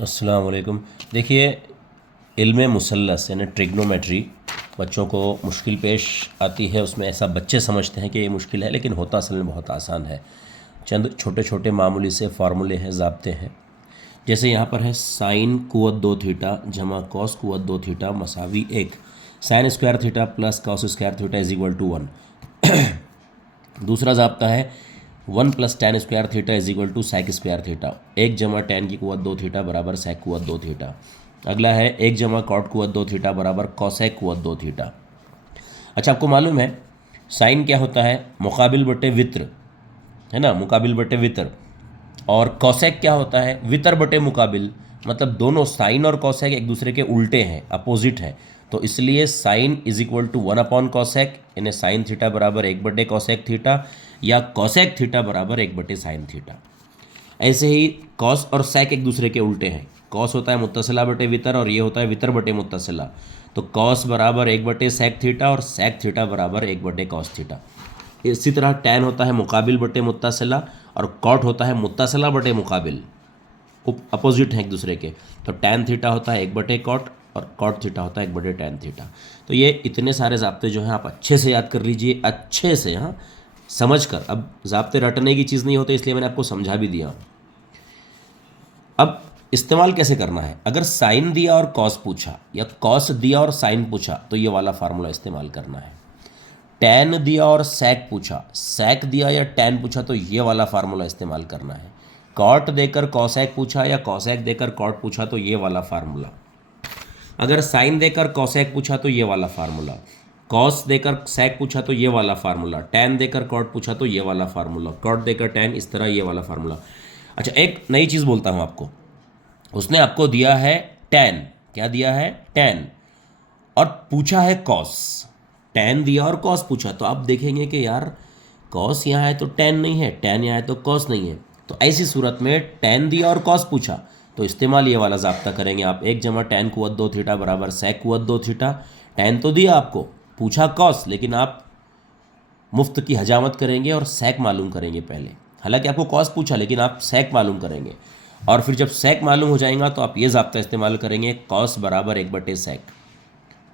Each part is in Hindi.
अस्सलाम वालेकुम। देखिए, इल्म मुसल्लस यानी ट्रिग्नोमेट्री बच्चों को मुश्किल पेश आती है। उसमें ऐसा बच्चे समझते हैं कि ये मुश्किल है, लेकिन होता असल में बहुत आसान है। चंद छोटे छोटे मामूली से फार्मूले हैं, ज़ाब्ते हैं। जैसे यहाँ पर है साइन कुव्वत 2 थीटा जमा कॉस कुव्वत 2 थीटा मसावी 1। Sine square theta plus cos square theta is equal to 1। दूसरा ज़ाब्ता है 1 plus tan square theta is equal to sec square theta. 1 जमा टेन की कुव्वत 2 थीटा बराबर सेक कुव्वत 2 थीटा। अगला है 1 जमा कॉट कुव्वत 2 थीटा बराबर कॉसेक कुव्वत 2 थीटा। अच्छा, आपको मालूम है साइन क्या होता है? मुकाबिल बटे वित्र, है ना, मुकाबिल बटे वित्र। और कॉसेक क्या होता है? वितर बटे मुकाबिल। मतलब दोनों साइन और कॉसेक एक दूसरे के उल्टे हैं, अपोजिट हैं। तो इसलिए sine is equal to 1 upon cosec, यानी साइन थीटा बराबर 1 बटे कॉसेक थीटा, या कॉसेक थीटा बराबर 1 बटे साइन थीटा। ऐसे ही कॉस और सेक एक दूसरे के उल्टे हैं। कॉस होता है मुत्तसिला बटे वितर और ये होता है वितर बटे मुत्तसिला। तो कॉस बराबर 1 बटे सेक थीटा और सेक थीटा बराबर 1 बटे कॉस थीटा। इसी तरह टैन होता है मुकाबिल बटे मुत्तसिला और कॉट होता है मुत्तसिला बटे मुकाबिल, अपोजिट हैं एक दूसरे के। तो टैन थीटा होता है 1 बटे कॉट और कॉट थीटा होता है 1 बटे टैन थीटा। तो ये इतने सारे ज़ाब्ते जो हैं आप अच्छे से याद कर लीजिए, अच्छे से, हाँ, समझ कर। अब ज़ाब्ते रटने की चीज़ नहीं होते, इसलिए मैंने आपको समझा भी दिया। अब इस्तेमाल कैसे करना है? अगर साइन दिया और कॉस पूछा या कॉस दिया और साइन पूछा तो ये वाला फार्मूला इस्तेमाल करना है। टैन दिया और सेक पूछा, सेक दिया या टैन पूछा तो ये वाला फार्मूला इस्तेमाल करना है। कॉट देकर कॉसेक पूछा या कॉसेक देकर कॉट पूछा तो ये वाला फार्मूला। अगर साइन देकर कॉसेक पूछा तो ये वाला फार्मूला। कॉस देकर सेक पूछा तो ये वाला फार्मूला। टैन देकर कॉट पूछा तो ये वाला फार्मूला। कॉट देकर टैन, इस तरह ये वाला फार्मूला। अच्छा, एक नई चीज़ बोलता हूँ आपको। उसने आपको दिया है टैन, क्या दिया है? टैन, और पूछा है कॉस। टैन दिया और कॉस पूछा तो आप देखेंगे कि यार कॉस यहाँ है तो टैन नहीं है, टैन यहाँ है तो कॉस नहीं है। तो ऐसी सूरत में टैन दिया और कॉस पूछा तो इस्तेमाल ये वाला ज़ाब्ता करेंगे आप। 1 जमा टैन कुव्वत 2 थीटा बराबर सेक कुव्वत 2 थीटा। टैन तो दिया आपको, पूछा कॉस, लेकिन आप मुफ्त की हजामत करेंगे और सेक मालूम करेंगे पहले। हालांकि आपको कॉस पूछा लेकिन आप सेक मालूम करेंगे, और फिर जब सेक मालूम हो जाएगा तो आप ये ज़ाब्ता इस्तेमाल करेंगे कॉस बराबर 1 बटे सेक,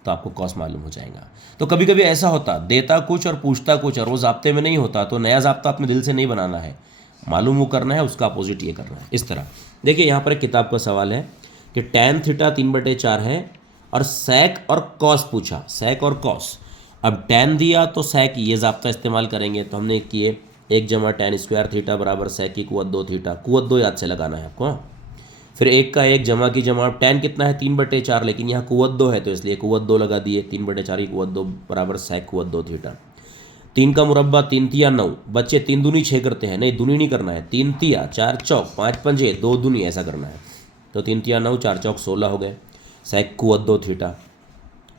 तो आपको कॉस मालूम हो जाएगा। तो कभी कभी ऐसा होता, देता कुछ और पूछता कुछ और वो ज़ाब्ते में नहीं होता, तो नया ज़ाब्ता अपने दिल से नहीं बनाना है, मालूम वो करना है, उसका अपोजिट ये करना है। इस तरह देखिए, यहाँ पर एक किताब का सवाल है कि टैन थीटा 3/4 है और सेक और कॉस पूछा, सेक और कॉस। अब टैन दिया तो सेक, ये ज़ाब्ता इस्तेमाल करेंगे। तो हमने किए 1 जमा टैन स्क्वायर थीटा बराबर सेक की कुव्वत 2 थीटा। कुव्वत 2 याद से लगाना है आपको। फिर 1 का 1 जमा की जमा। टैन कितना है? 3/4, लेकिन यहाँ कुव्वत 2 है तो इसलिए कुव्वत 2 लगा दिए। 3/4 की कुव्वत 2 बराबर सेक कुव्वत 2 थीटा। 3 का मुरब्बा 3 तिया 9। बच्चे 3 दूनी 6 करते हैं, नहीं दूनी नहीं करना है। 3 तिया 4 चौक 5 पंजे 2 दूनी, ऐसा करना है। तो 3 तिया 9 4 चौक 16 हो गए, सेक कुव्वत 2 थीटा।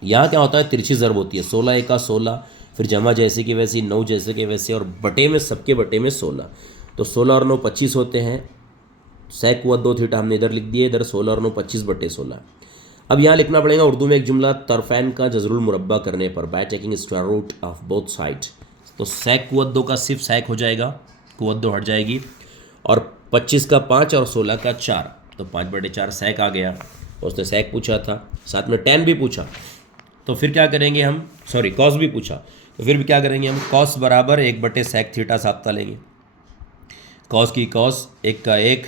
यहाँ क्या होता है? तिरछी ज़रब होती है। 16 1 16, फिर जमा जैसे की वैसी, 9 जैसे के वैसे, और बटे में, सबके बटे में 16। तो 16 और 9 25 होते हैं। सेक कुव्वत 2 थीटा हमने इधर लिख दिए, इधर 16 और 9 25/16। अब यहाँ लिखना पड़ेगा उर्दू में एक जुमला, तरफैन का जज़रुल मुरब्बा करने पर, by taking square root of both side. तो सेक कुव्वत 2 का सिर्फ सेक हो जाएगा, कुव्वत 2 हट जाएगी, और 25 का 5 और 16 का 4, तो 5/4 सेक आ गया। उसने सेक पूछा था, साथ में टैन भी पूछा, तो फिर क्या करेंगे हम? सॉरी, कॉस भी पूछा, तो फिर भी क्या करेंगे हम? कॉस बराबर 1 बटे सेक थीटा ज़ाब्ता लेंगे। कॉस की कॉस, 1 का 1,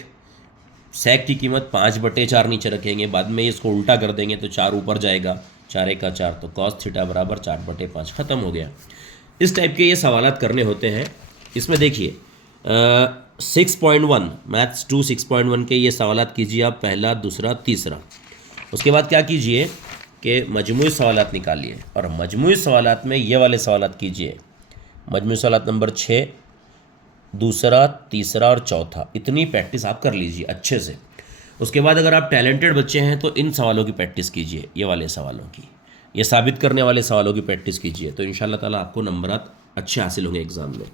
सेक की कीमत 5/4 नीचे रखेंगे, बाद में इसको उल्टा कर देंगे तो 4 ऊपर जाएगा, 4 1 का 4, तो कॉस थीटा बराबर 4/5, ख़त्म हो गया। इस टाइप के ये सवालात करने होते हैं। इसमें देखिए 6.1 मैथ्स 2 6.1 के ये सवालात कीजिए आप, पहला, दूसरा, तीसरा। उसके बाद क्या कीजिए कि मजमूई सवालात निकालिए, और मजमूई सवालात में ये वाले सवालात कीजिए। मजमूई सवालात नंबर 6, दूसरा, तीसरा और चौथा, इतनी प्रैक्टिस आप कर लीजिए अच्छे से। उसके बाद अगर आप टैलेंटेड बच्चे हैं तो इन सवालों की प्रैक्टिस कीजिए, ये वाले सवालों की, ये साबित करने वाले सवालों की प्रैक्टिस कीजिए, तो इंशाअल्लाह ताला आपको नंबरात अच्छे हासिल होंगे एग्ज़ाम में।